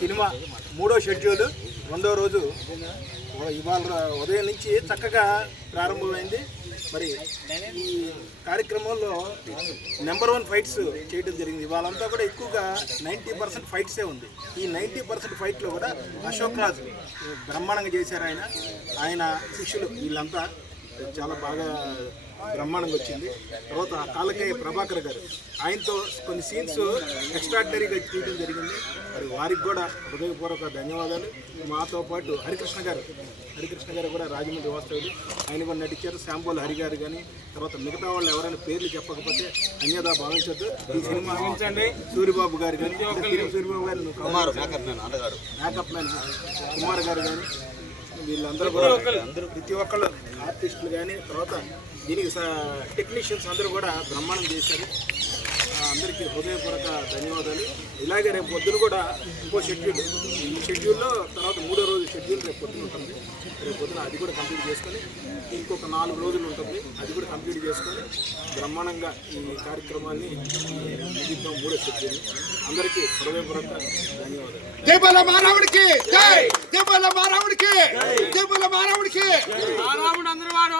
Cinema మూడో schedule వందో రోజు. ఇవాళ ఉదయం నుంచి చక్కగా ప్రారంభమైంది. మరి ఈ కార్యక్రమంలో నెంబర్ వన్ ఫైట్స్ చేయడం జరిగింది. ఇవాళంతా కూడా ఎక్కువగా నైంటీ పర్సెంట్ ఫైట్సే ఉంది. ఈ నైంటీ పర్సెంట్ ఫైట్లో కూడా అశోక్ రాజు బ్రహ్మాండంగా చేశారు ఆయన. ఆయన శిష్యులు వీళ్ళంతా. చాలా బాగా బ్రహ్మాండంగా వచ్చింది. తర్వాత కాలకేయ ప్రభాకర్ గారు. ఆయనతో కొన్ని సీన్స్ ఎక్స్ట్రాడినరీగా తీయడం జరిగింది. మరి వారికి కూడా హృదయపూర్వక ధన్యవాదాలు. మాతో పాటు హరికృష్ణ గారు హరికృష్ణ గారు కూడా రాజమండ్రి వాస్తవుడు ఆయన కూడా నటించారు. శాంపోల్ హరి గారు కానీ తర్వాత మిగతా వాళ్ళు ఎవరైనా పేర్లు చెప్పకపోతే అన్యదా భావించద్దు. ఈ సినిమా సూర్యబాబు గారు కానీ సూర్యబాబు గారు మేకప్ మ్యాన్ కుమార్ గారు కానీ వీళ్ళందరూ కూడా ప్రతి ఒక్కళ్ళు. ఆర్టిస్టులు కానీ తర్వాత దీనికి టెక్నీషియన్స్ అందరూ కూడా బ్రహ్మాండం చేశారు. అందరికీ హృదయపూర్వక ధన్యవాదాలు. ఇలాగే రేపు పొద్దున కూడా ఇంకో షెడ్యూల్. ఈ షెడ్యూల్లో తర్వాత మూడో రోజు షెడ్యూల్ రేపు పొద్దున ఉంటుంది. రేపు పొద్దున అది కూడా కంప్లీట్ చేసుకొని ఇంకొక నాలుగు రోజులు ఉంటుంది. అది కూడా పూర్తి చేసుకొని బ్రహ్మాండంగా ఈ కార్యక్రమాన్ని ముగిద్దాం మూడో చెప్పింది అందరికీ హృదయపూర్వక ధన్యవాదాలు. మానవుడికి మానవుడికి మానవుడికి! మానవుడు అందరి వాడు